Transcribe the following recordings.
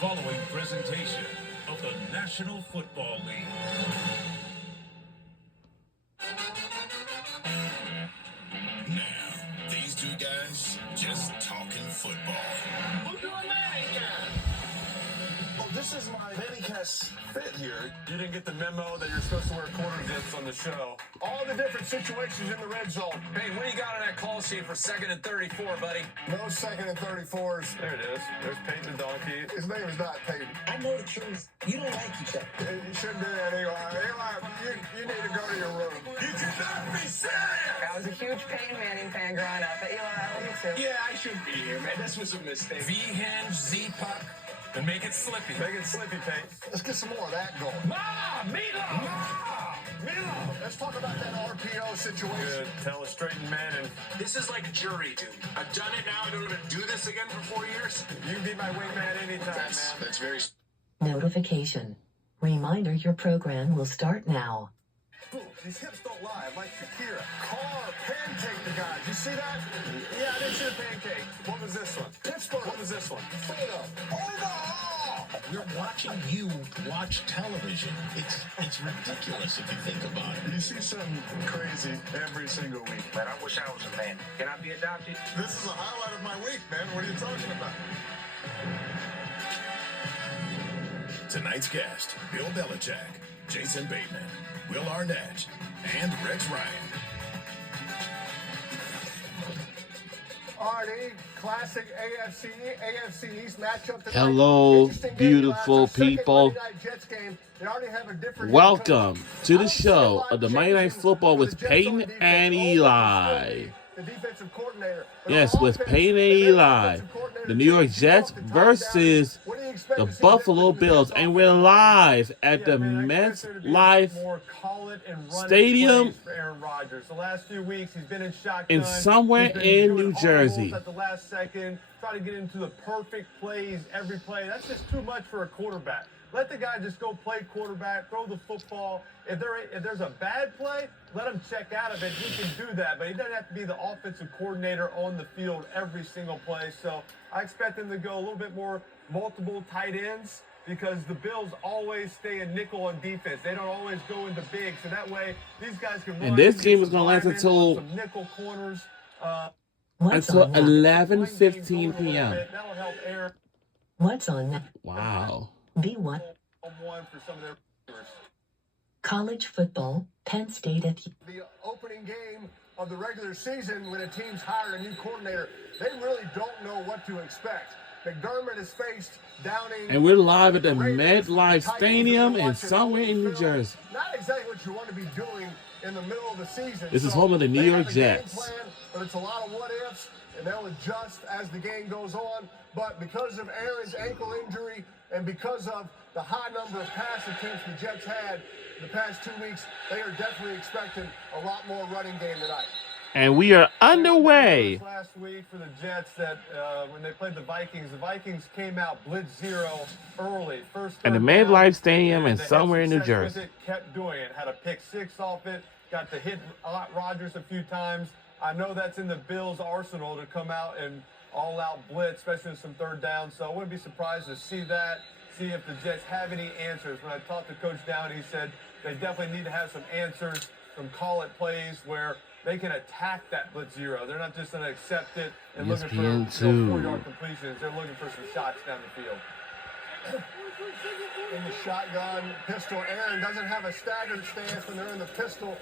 following presentation of the National Football League. Now, these two guys just talking football. We'll do a Manicast. Oh, this is my Manicast fit here. You didn't get the memo that you're supposed to wear quarter zips on the show. All the different situations in the red zone. Hey, what do you got on that call sheet for 2nd and 34, buddy? No 2nd and 34s. There it is. There's Peyton the donkey. His name is not Peyton. I know the truth. You don't like each other. You shouldn't do that, Eli. Eli, you need to go to your room. You cannot be serious! I was a huge Peyton Manning fan growing up, but Eli, I love you too. Yeah, I should be here, man. This was a mistake. V-hinge, Z-puck, and make it slippy. Make it slippy, Peyton. Let's get some more of that going. Let's talk about that RPO situation. Good. Tell a straightened man, and This is like jury duty. I've done it now. I don't even do this again for 4 years. you can be my wingman anytime, man. That's very... Notification. Reminder, your program will start now. Boom. These hips don't lie. I'm like Shakira. Carr, pancake the guys. You see that? Yeah, I didn't see the pancake. What was this one? Pittsburgh. What was this one? Fredo. Omaha. We're watching you watch television. It's ridiculous if you think about it. You see something crazy every single week. Man, I wish I was a man. Can I be adopted? This is a highlight of my week, man. What are you talking about? Tonight's guest, Bill Belichick, Jason Bateman, Will Arnett, and Rex Ryan. All right, any classic AFC East matchup tonight. Hello, Interesting game beautiful tonight. It's our second people. Monday Night Jets game. They already have a different Welcome head coach. to I the don't see a show lot of the Monday Night changes Football for with the Jets Peyton on defense. and All Eli. the defensive coordinator. But Yes, on with offense, Peyton and the new Eli. defensive coordinator, The New York James Jets York, the top versus down. What do you expect the to see Buffalo different from the Bills. Jets And we're offense? live at the Yeah, man, I expect there to be MetLife more call it and run it Stadium plays for Aaron Rodgers. The last few weeks, he's been in shotgun. in somewhere He's been in doing New Jersey. audibles at the last second, try to get into the perfect plays every play. That's just too much for a quarterback. Let the guy just go play quarterback, throw the football. If there's a bad play, let him check out of it. He can do that, but he doesn't have to be the offensive coordinator on the field every single play. So I expect him to go a little bit more multiple tight ends because the Bills always stay in nickel on defense. They don't always go into big, so that way these guys can run. And this game is some gonna last linemen, until- some nickel corners. What's until on now? 11:15 p.m. That'll help Aaron. What's on now? Wow. Be what? One for some of their receivers. College football, Penn State at The opening game of the regular season, when a team's hired a new coordinator, they really don't know what to expect. McDermott has faced Downing. And we're live at the Raiders, MetLife Titans, Stadium and in watching somewhere old in New film. Jersey. Not exactly what you want to be doing in the middle of the season. This is So home of the New they York have a game Jets. plan, but it's a lot of what ifs, and they'll adjust as the game goes on. But because of Aaron's ankle injury and because of the high number of pass attempts the Jets had the past 2 weeks, they are definitely expecting a lot more running game tonight. And we are underway. Last week for the Jets that when they played the Vikings came out blitz zero early. First At the third MetLife down, Stadium and and they had somewhere in New success with Jersey. it, kept doing it. Had a pick six off it. Got to hit Rodgers a few times. I know that's in the Bills' arsenal to come out and all-out blitz, especially with some third down. So I wouldn't be surprised to see that. See if the Jets have any answers. When I talked to Coach Downey, he said they definitely need to have some answers, some call-it plays where they can attack that blitz zero. They're not just going to accept it and looking for ESPN2. 4-yard completions. They're looking for some shots down the field. In the shotgun pistol, Aaron doesn't have a staggered stance when they're in the pistol.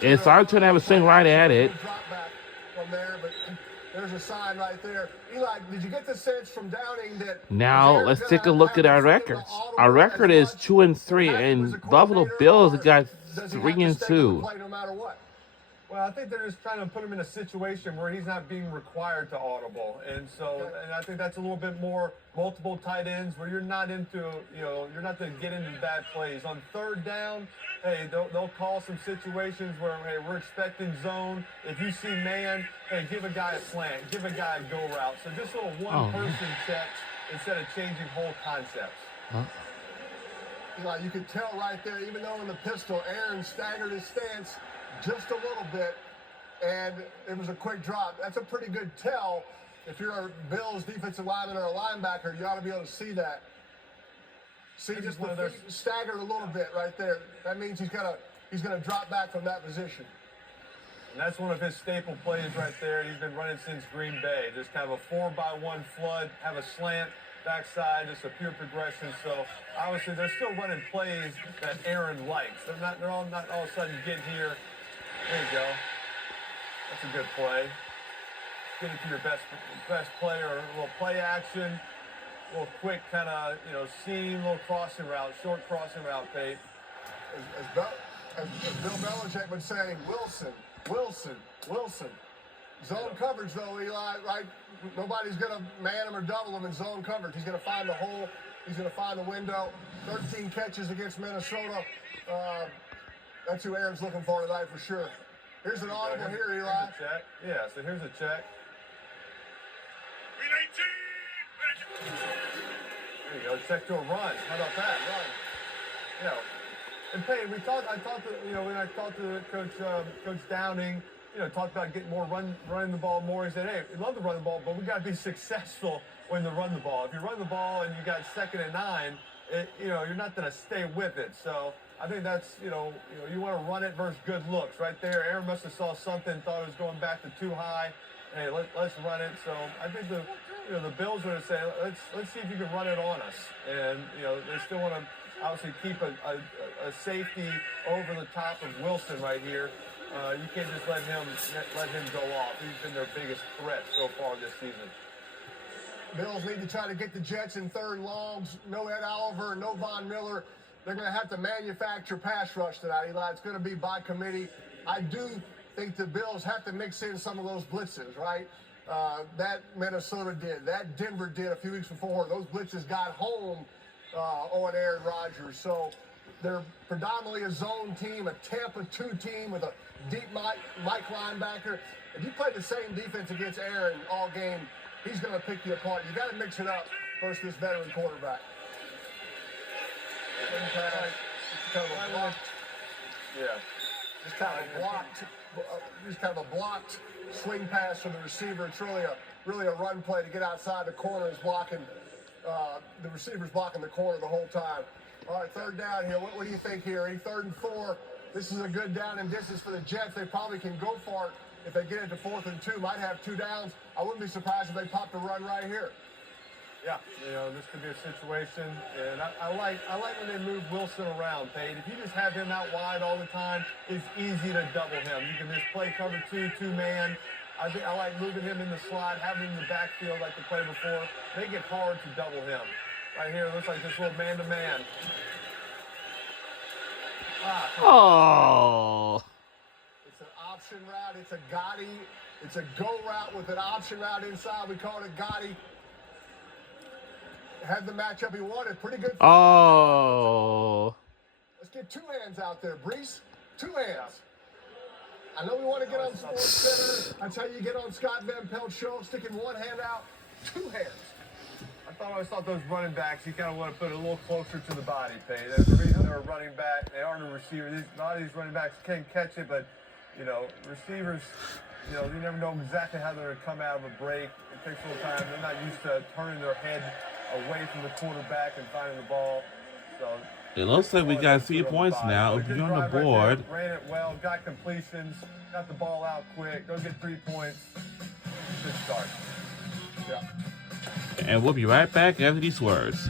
It's our turn to have a swing right at it. Drop back from there, but there's a sign right there. Eli, did you get the sense from Downing that Now Aaron's let's gonna take a look have at our to stay in the records. audible Our record as is much 2-3, as and a Buffalo coordinator, Bills or got does he have 3 to and stay with the 2. play no matter what? Well, I think they're just trying to put him in a situation where he's not being required to audible. And so, and I think that's a little bit more multiple tight ends where you're not into, you're not to get into bad plays. On third down, hey, they'll call some situations where, hey, we're expecting zone. If you see man, hey, give a guy a slant, give a guy a go route. So just little one-person checks instead of changing whole concepts. Eli, you could tell right there, even though in the pistol, Aaron staggered his stance just a little bit, and it was a quick drop. That's a pretty good tell. If you're a Bills defensive lineman or a linebacker, you ought to be able to see that. See, This just is one the of feet staggered a little bit right there. That means he's gonna drop back from that position. And that's one of his staple plays right there. He's been running since Green Bay. Just kind of a 4-by-1 flood, have a slant, backside, just a pure progression. So obviously they're still running plays that Aaron likes. They're all not all of a sudden get here. There you go. That's a good play. Get it to your best player. A little play action, a little quick kind of seam, little crossing route, short crossing route, Pate. As Bill Belichick would say, Wilson. Zone coverage, though, Eli, right? Nobody's going to man him or double him in zone coverage. He's going to find the hole. He's going to find the window. 13 catches against Minnesota. That's who Aaron's looking for tonight for sure. Here's an audible here, Eli. Here's a check. Yeah, so here's a check. There you go. Check to a run. How about that? Run. And Payne, I talked to Coach Downing, talked about getting more running the ball more. He said, hey, we love to run the ball, but we got to be successful when to run the ball. If you run the ball and you got 2nd and 9, you're not going to stay with it. So I think that's, you want to run it versus good looks right there. Aaron must have saw something, thought it was going back to too high. Hey, let's run it. So I think the Bills are going to say, let's see if you can run it on us. And, they still want to obviously keep a safety over the top of Wilson right here. You can't just let him go off. He's been their biggest threat so far this season. Bills need to try to get the Jets in 3rd longs. No Ed Oliver, no Von Miller. They're going to have to manufacture pass rush tonight, Eli. It's going to be by committee. I do think the Bills have to mix in some of those blitzes, right? That Minnesota did. That Denver did a few weeks before. Those blitzes got home on Aaron Rodgers. So they're predominantly a zone team, a Tampa 2 team with a deep Mike linebacker. If you play the same defense against Aaron all game, he's going to pick you apart. You got to mix it up versus this veteran quarterback. Kind of a blocked. Yeah. Just kind of a blocked swing pass from the receiver. It's really a run play to get outside. The corner is blocking. The receiver's blocking the corner the whole time. All right, 3rd down here. What do you think here? 3rd and 4. This is a good down and distance for the Jets. They probably can go for it if they get it to 4th and 2. Might have 2 downs. I wouldn't be surprised if they popped a run right here. Yeah, this could be a situation, and I like when they move Wilson around, Pate. If you just have him out wide all the time, it's easy to double him. You can just play cover 2-man. I like moving him in the slot, having him in the backfield like they played before. Make it hard to double him. Right here, it looks like this little man-to-man. Oh. It's an option route. It's a Gotti. It's a go route with an option route inside. We call it a Gotti. Had the matchup he wanted. Pretty good. Oh. Let's get 2 hands out there, Brees. 2 hands. I know we want to get on Sports Center. That's how you get on Scott Van Pelt show, sticking 1 hand out, 2 hands. I always thought those running backs, you kind of want to put it a little closer to the body, Pate. They're a running back. They aren't a receiver. A lot of these running backs can catch it, but, receivers, you never know exactly how they're going to come out of a break. It takes a little time. They're not used to turning their head away from the quarterback and finding the ball. So it looks like we got 3 points now. If you're on the board. Right, ran it well, got completions, got the ball out quick. Go get 3 points. Good start. Yeah. And we'll be right back after these words.